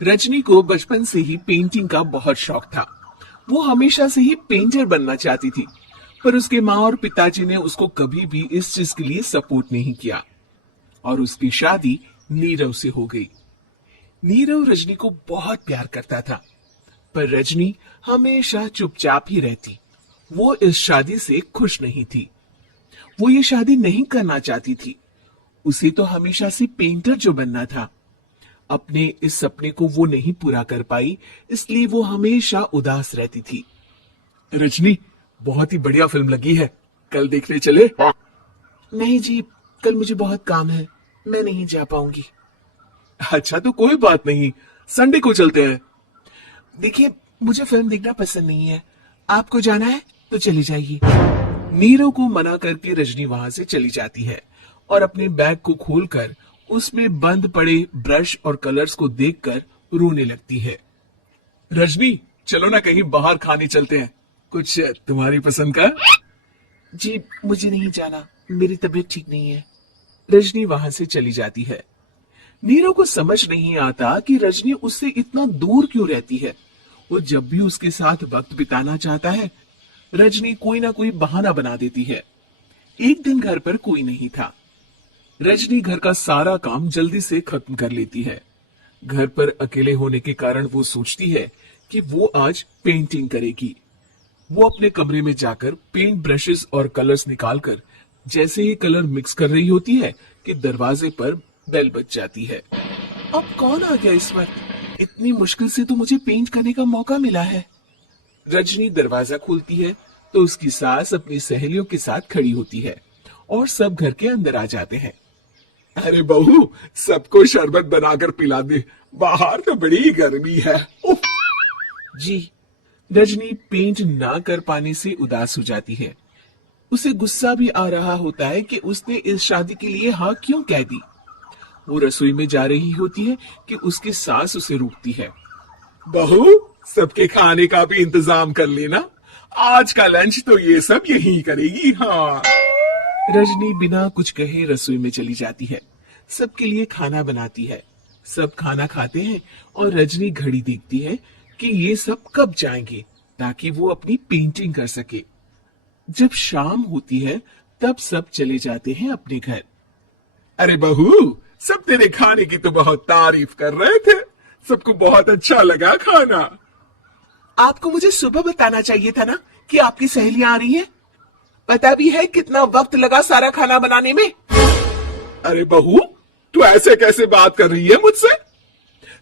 रजनी को बचपन से ही पेंटिंग का बहुत शौक था। वो हमेशा से ही पेंटर बनना चाहती थी, पर उसके माँ और पिताजी ने उसको कभी भी इस चीज के लिए सपोर्ट नहीं किया और उसकी शादी नीरव से हो गई। नीरव रजनी को बहुत प्यार करता था, पर रजनी हमेशा चुपचाप ही रहती। वो इस शादी से खुश नहीं थी। वो ये शादी नहीं करना चाहती थी। उसे तो हमेशा से पेंटर जो बनना था। अपने इस सपने को वो नहीं पूरा कर पाई, इसलिए वो हमेशा उदास रहती थी। रजनी, बहुत ही बढ़िया फिल्म लगी है, कल देखने चले? नहीं जी, कल मुझे बहुत काम है, मैं नहीं जा पाऊंगी। अच्छा, तो कोई बात नहीं, संडे को चलते हैं। देखिए, मुझे फिल्म देखना पसंद नहीं है, आपको जाना है तो चली जाइए। नीरव को मना करके रजनी वहां से चली जाती है और अपने बैग को खोलकर उसमें बंद पड़े ब्रश और कलर्स को देखकर रोने लगती है। रजनी, चलो ना कहीं बाहर खाने चलते हैं, कुछ तुम्हारी पसंद का। जी, मुझे नहीं जाना, मेरी तबीयत ठीक नहीं है। रजनी वहां से चली जाती है। नीरव को समझ नहीं आता कि रजनी उससे इतना दूर क्यों रहती है। वो जब भी उसके साथ वक्त बिताना चाहता है, रजनी कोई ना कोई बहाना बना देती है। एक दिन घर पर कोई नहीं था। रजनी घर का सारा काम जल्दी से खत्म कर लेती है। घर पर अकेले होने के कारण वो सोचती है कि वो आज पेंटिंग करेगी। वो अपने कमरे में जाकर पेंट ब्रशेस और कलर्स निकालकर जैसे ही कलर मिक्स कर रही होती है कि दरवाजे पर बेल बज जाती है। अब कौन आ गया इस वक्त? इतनी मुश्किल से तो मुझे पेंट करने का मौका मिला है। रजनी दरवाजा खोलती है तो उसकी सास अपनी सहेलियों के साथ खड़ी होती है और सब घर के अंदर आ जाते हैं। अरे बहू, सबको शरबत बनाकर पिला दे, बाहर तो बड़ी गर्मी है। उफ। जी। रजनी पेंट ना कर पाने से उदास हो जाती है। उसे गुस्सा भी आ रहा होता है कि उसने इस शादी के लिए हाँ क्यों कह दी। वो रसोई में जा रही होती है कि उसकी सास उसे रोकती है। बहू, सबके खाने का भी इंतजाम कर लेना, आज का लंच तो ये सब यही करेगी। हाँ। रजनी बिना कुछ कहे रसोई में चली जाती है। सबके लिए खाना बनाती है। सब खाना खाते हैं और रजनी घड़ी देखती है कि ये सब कब जाएंगे ताकि वो अपनी पेंटिंग कर सके। जब शाम होती है तब सब चले जाते हैं अपने घर। अरे बहू, सब तेरे खाने की तो बहुत तारीफ कर रहे थे, सबको बहुत अच्छा लगा खाना। आपको मुझे सुबह बताना चाहिए था ना कि आपकी सहेलियां आ रही हैं। पता भी है कितना वक्त लगा सारा खाना बनाने में। अरे बहू, तू ऐसे कैसे बात कर रही है मुझसे?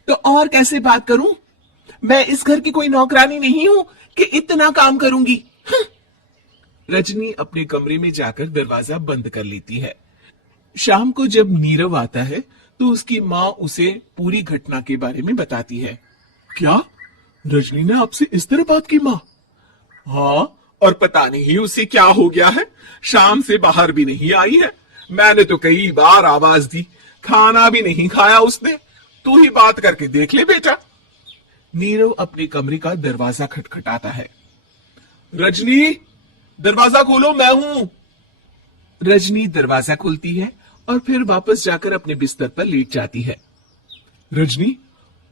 तो और कैसे बात करूं? मैं इस घर की कोई नौकरानी नहीं हूं कि इतना काम करूंगी। रजनी अपने कमरे में जाकर दरवाजा बंद कर लेती है। शाम को जब नीरव आता है तो उसकी माँ उसे पूरी घटना के बारे में बताती है। क्या रजनी ने आपसे इस तरह बात की माँ? हाँ, और पता नहीं उसे क्या हो गया है, शाम से बाहर भी नहीं आई है। मैंने तो कई बार आवाज दी, खाना भी नहीं खाया उसने। तू ही बात करके देख ले बेटा। नीरव अपने कमरे का दरवाजा खटखटाता है। रजनी, दरवाजा खोलो, मैं हूं। रजनी दरवाजा खोलती है और फिर वापस जाकर अपने बिस्तर पर लेट जाती है। रजनी,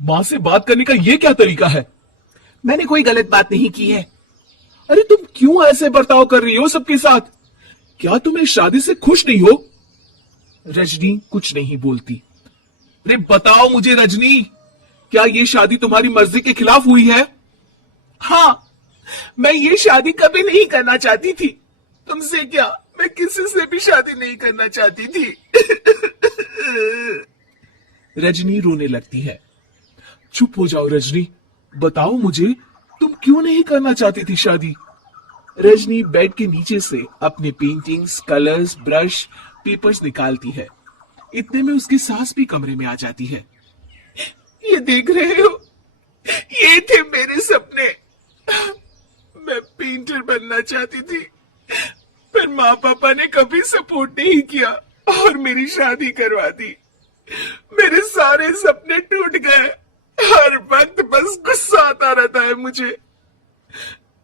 माँ से बात करने का ये क्या तरीका है? मैंने कोई गलत बात नहीं की है। अरे तुम क्यों ऐसे बर्ताव कर रही हो सबके साथ? क्या तुम इस शादी से खुश नहीं हो? रजनी कुछ नहीं बोलती। अरे बताओ मुझे रजनी, क्या ये शादी तुम्हारी मर्जी के खिलाफ हुई है? हाँ, मैं ये शादी कभी नहीं करना चाहती थी। तुमसे क्या, मैं किसी से भी शादी नहीं करना चाहती थी। रजनी रोने लगती है। चुप हो जाओ रजनी, बताओ मुझे, तुम क्यों नहीं करना चाहती थी शादी? रजनी बेड के नीचे से अपने पेंटिंग्स, कलर्स, ब्रश, पेपर्स निकालती है। इतने में उसकी सास भी कमरे में आ जाती है। ये देख रहे हो, ये थे मेरे सपने। मैं पेंटर बनना चाहती थी, पर माँ पापा ने कभी सपोर्ट नहीं किया और मेरी शादी करवा दी। मेरे सारे सपने टूट गए। हर वक्त बस गुस्सा आता रहता है मुझे।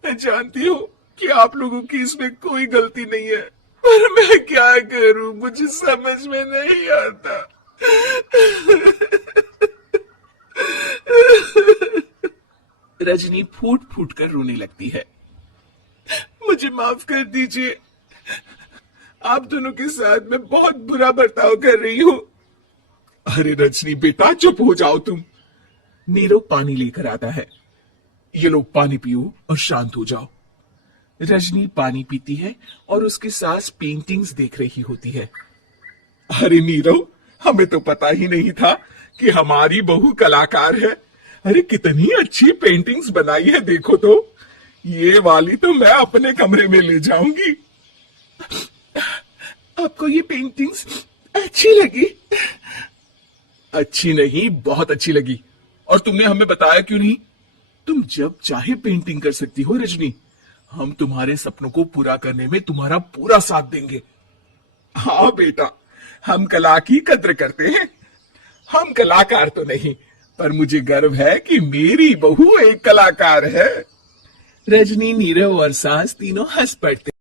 मैं जानती हूँ कि आप लोगों की इसमें कोई गलती नहीं है, पर मैं क्या करूं, मुझे समझ में नहीं आता। रजनी फूट फूट कर रोने लगती है। मुझे माफ कर दीजिए, आप दोनों के साथ मैं बहुत बुरा बर्ताव कर रही हूं। अरे रजनी बेटा चुप हो जाओ तुम। नीरव पानी लेकर आता है। ये लो पानी पियो और शांत हो जाओ। रजनी पानी पीती है और उसके सास पेंटिंग्स देख रही होती है। अरे नीरव, हमें तो पता ही नहीं था कि हमारी बहू कलाकार है। अरे कितनी अच्छी पेंटिंग्स बनाई है, देखो तो। ये वाली तो मैं अपने कमरे में ले जाऊंगी। आपको ये पेंटिंग्स अच्छी लगी? अच्छी नहीं, बहुत अच्छी लगी। और तुमने हमें बताया क्यों नहीं? तुम जब चाहे पेंटिंग कर सकती हो रजनी। हम तुम्हारे सपनों को पूरा करने में तुम्हारा पूरा साथ देंगे। हाँ बेटा, हम कला की कद्र करते हैं। हम कलाकार तो नहीं, पर मुझे गर्व है कि मेरी बहू एक कलाकार है। रजनी, नीरव और सास तीनों हंस पड़ते।